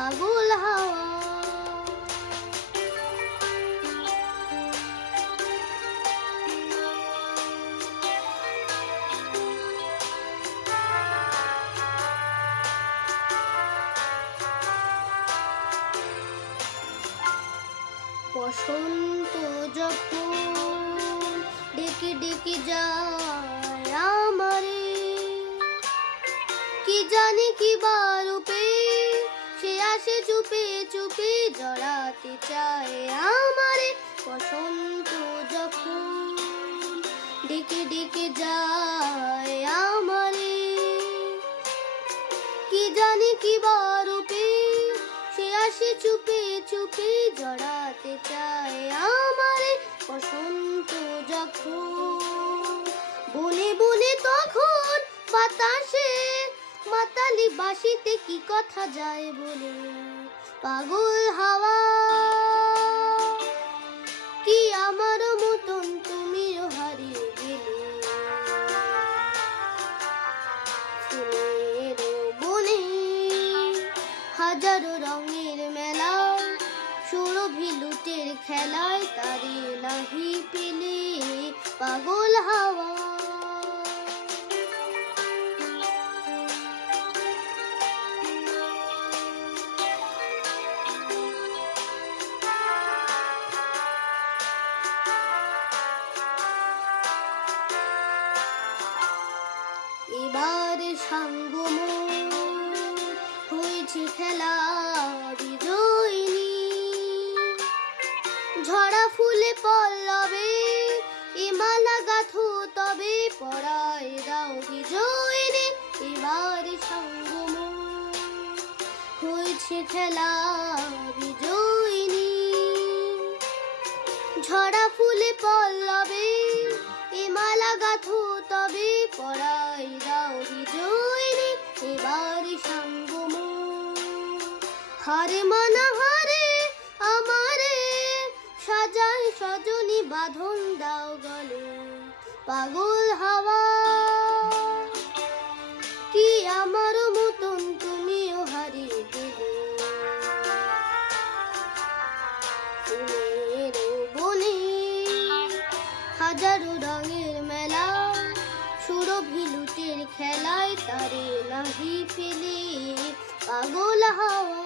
পাগল হাওয়া। বসন্ত যখন ডেকে ডেকে যায় আমারে, কি জানি কি রূপে সে আসে চুপে চুপে জড়াতে চায় আমারে। বসন্ত যখন ডেকে ডেকে যায় আমারে, কি জানি কি রূপে সে আসে চুপে চুপে জড়াতে চায় আমারে। বসন্ত যখন বনে বনে তখন বাতাসে মাতালি বাঁশিতে কি কথা যায় বলে। পাগল হাওয়া কি আমার মতন তুমিও হারিয়ে গেলে। ফুলের বনে হাজারো রঙের মেলা, সুরভি লুটের খেলায় তারে নাহি পেলে। পাগল হাওয়া। এবার সাঙ্গ হয়েছে খেলা বিজয়িনী, ঝরা ফুলে পল্লবে এ মালা গাথো তবে পরায় দাও বিজয়িনী। এবার সাঙ্গ হয়েছে খেলা বিজয়িনী, ঝরা ফুলে পল্লবে এ মালা গাথো তবে পরাই দাও বিজয়িনী। এবার সাঙ্গ হারে মানা হারে আমারে সাজাই সজনী বাঁধন দাও গলে। পাগল হাওয়া কি আমার মতন তুমিও হারিয়ে গেলে। ফুলের বনে হাজারো রঙের মেলা, সুরভি লুটের খেলায় তারে নাহি পেলে। পাগল হাওয়া।